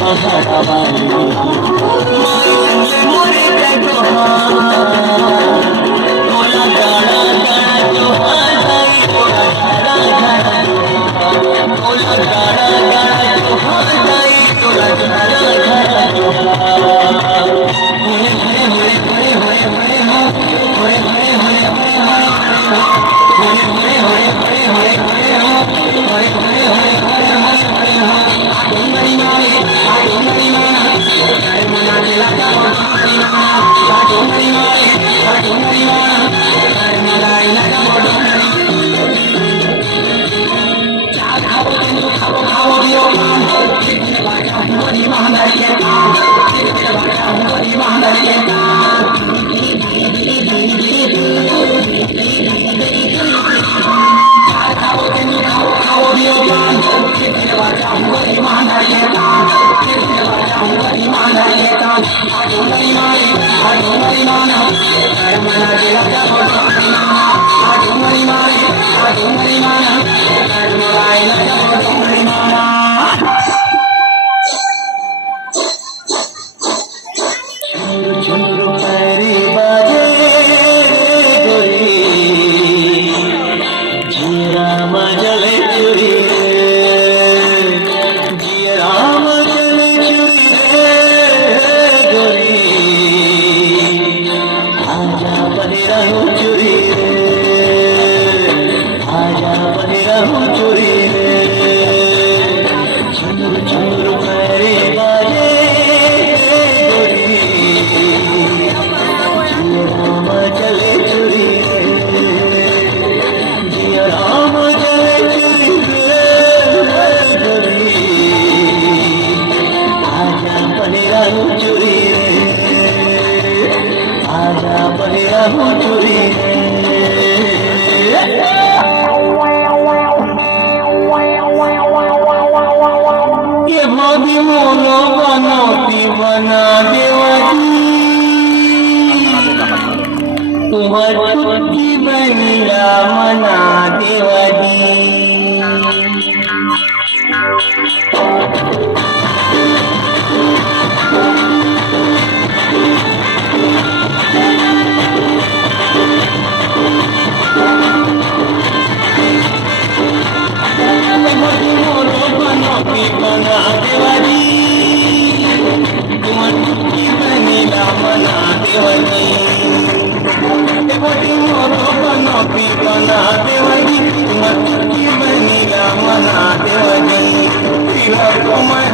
আশাটা বাড়বে মরে দেখো তোলা গাড়া গাড়া জোহা যাই তোরা ঘাড়া ঘাড়া তোলা গাড়া গাড়া জোহা যাই তোরা ঘাড়া ঘাড়া জোহা হরে হরে হরে হরে হরে হরে হরে হরে হরে হরে तुम्हारी छुट्टी बनिया मना देवादी बना देवादी तुम्हारी छुट्टी बनिया मना देवादी बना देवगी मत की बनीला मना देवगी फिर को मैं